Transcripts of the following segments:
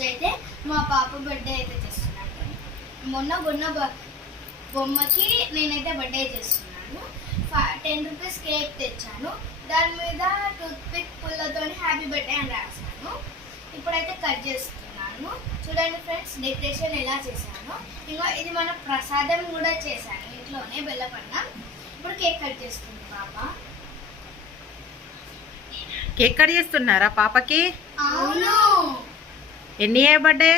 ఈరోజు అయితే మా పాప బర్త్డే అయితే చేస్తున్నాను. మొన్న బొమ్మకి నేనైతే బర్త్డే చేస్తున్నాను. 10 రూపీస్ కేక్ తెచ్చాను. దాని మీద టూత్పిక్ పుల్లతో హ్యాపీ బర్త్డే అని రాసాను. ఇప్పుడైతే కట్ చేస్తున్నాను. చూడండి ఫ్రెండ్స్, డెకరేషన్ ఎలా చేశాను. ఇంకా ఇది మన ప్రసాదం కూడా చేశాను ఇంట్లోనే, బెల్లపన్నం. ఇప్పుడు కేక్ కట్ చేస్తుంది పాప. కేక్ కట్ చేస్తున్నారా పాపకి? అవును. ఎన్ని ఇయర్ బర్త్డే?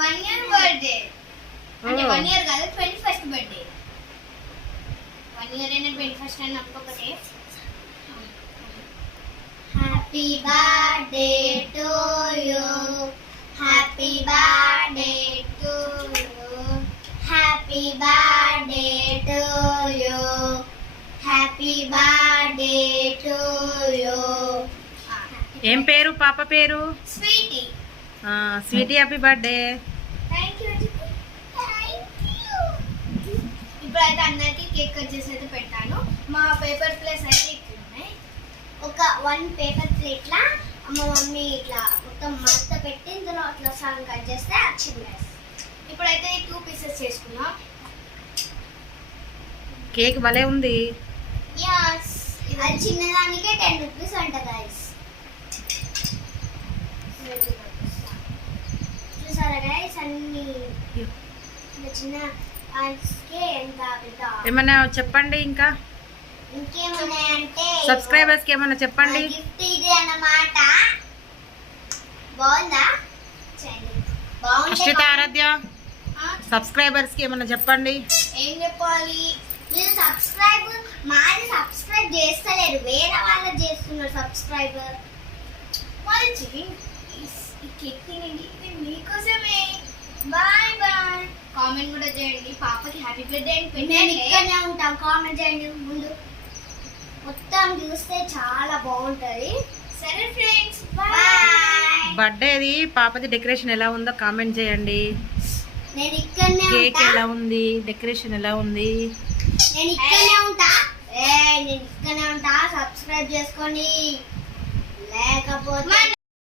1 year birthday. అంటే 1 ఇయర్ కాదు, 21st బర్త్డే. 1 ఇయర్ అయినా 21st అయినా ఒక్కొక్కటే. Happy birthday to you, happy birthday to you, happy birthday to you, happy birthday to you. ఏం పేరు పాప పేరు? Sweety. Sweety happy birthday. Thank you. ఇప్పుడైతే అందరికి కేక్ కట్ చేసి అయితే పెట్టాను. మా పేపర్ ప్లేట్స్ అయితే ఇక్కడ ఉన్నాయి. ఒక 1 పేపర్ ప్లేట్ లా మా మమ్మీ ఇట్లా మొత్తం మడత పెట్టి ఇందులో అట్లా సగం కట్ చేస్తే వచ్చింది. ఇప్పుడైతే 2 పీసెస్ చేసుకున్నాం. కేక్ భలే ఉంది. యస్, అది చిన్నదానికే 10 రూపీస్ అంట గైస్. చూసారా గైస్, అన్ని చిన్న ఏమన్నా చెప్పండి. ఇంకా ఇంకేమున్నాయంటే సబ్స్క్రైబర్స్ కి ఏమన్నా చెప్పండి. గిఫ్ట్ ఇది అన్నమాట. బాగుందా? అశ్విత ఆరాధ్య, సబ్స్క్రైబర్స్ కి ఏమన్నా చెప్పండి. ఏం చెప్పాలి? మీరు మాది సబ్స్క్రైబ్ చేస్తలేరు, వేరే వాళ్ళు చేస్తున్నారు సబ్స్క్రైబర్. వాళ్ళు చికెన్ కేక్ తినండి, ఇది మీకోసమే. Bye bye. కామెంట్ కూడా చేయండి. పాపకి హ్యాపీ బర్త్డే అని పెట్టండి. ఇక్కడనే ఉంటాం. కామెంట్ చేయండి. ముందు మొత్తం చూస్తే చాలా బాగుంటది. సరే ఫ్రెండ్స్, బాయ్. బర్త్డేది పాపది డెకరేషన్ ఎలా ఉందో కామెంట్ చేయండి. నేను ఇక్కడనే ఉంటా. కేక్ ఎలా ఉంది, డెకరేషన్ ఎలా ఉంది? నేను ఇక్కడనే ఉంటా. నేను ఇక్కడనే ఉంటా. సబ్స్క్రైబ్ చేసుకోండి, లేకపోతే